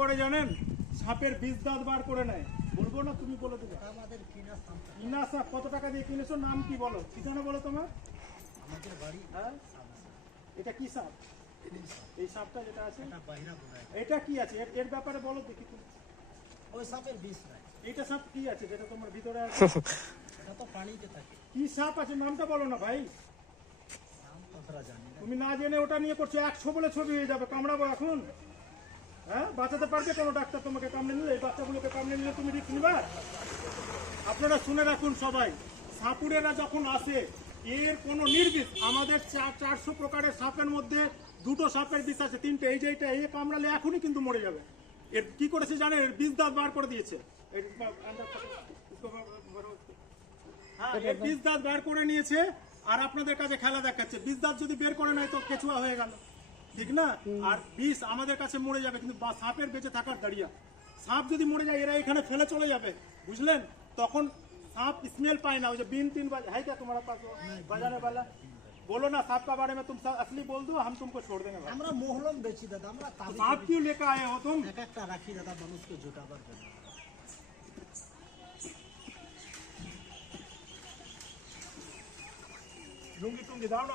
করে জানেন? সাপের বিষ দাঁত বার করে নেয়। বলবো না, তুমি বলে দেবে। আমাদের কিনা সাপ কত টাকা দিয়ে কিনেছো? নাম কি বলো, ঠিকানা বলো তোমার। আমাদের বাড়ি হ্যাঁ, এটা কি সাপ? এই সাপটা যেটা আছে এটা বাইরা বলে এটা কি আছে? এর ব্যাপারে বলো দেখি তুমি। ওই সাপের বিষ নাই, এটা সাপ কি আছে যেটা তোমার ভিতরে আছে? এটা তো পানিতে থাকে। কি সাপ আছে নামটা বলো না ভাই। নাম কথাটা জানি না। তুমি না জেনে ওটা নিয়ে করছো। 100 বলে ছবি হয়ে যাবে। কামড়াবো এখন? হ্যাঁ, বাঁচাতে পারবে কোনো ডাক্তার তোমাকে কামড়ে নিলে? এই বাচ্চাগুলোকে কামড়ে নিলে তুমি রিস্ক নিবা? আপনারা শুনে রাখুন সবাই, সাপুড়েরা যখন আসে এর কোনো নির্বিষ, আমাদের 400 প্রকারের সাপের মধ্যে 2টো সাপের বিষ আছে, 3টে। এই যে এটা এই কামড়ালে এখনই কিন্তু মরে যাবে। এর কি করেছে জানেন? এর বিষ দাঁত বার করে দিয়েছে। হ্যাঁ, এর বিষ দাঁত বার করে নিয়েছে আর আপনাদের কাছে খেলা দেখাচ্ছে। বিষ দাঁত যদি বের করে নেয় তো কেঁচুয়া হয়ে গেল, ঠিক না? আর বিষ আমাদের কাছে মরে যাবে, কিন্তু সাপের বেঁচে থাকার দাঁড়িয়ে। সাপ যদি মরে যায় এরা এখানে ফেলে চলে যাবে, বুঝলেন? তখন सांप स्मेल पाए ना। वो जो बीन 3 बजे है क्या तुम्हारा पास वो बजाने वाला? बोलो ना सांप का बारे में, तुम असली बोल दो, हम तुमको छोड़ देंगे। আমরা মোহলম বেচি দাদা, আমরা तो सांप क्यों लेकर आए हो तुम? এক একটা রাখি দাদা মানুষকে জোটাবার জন্য। लुंगी टुंगी दाओ ना।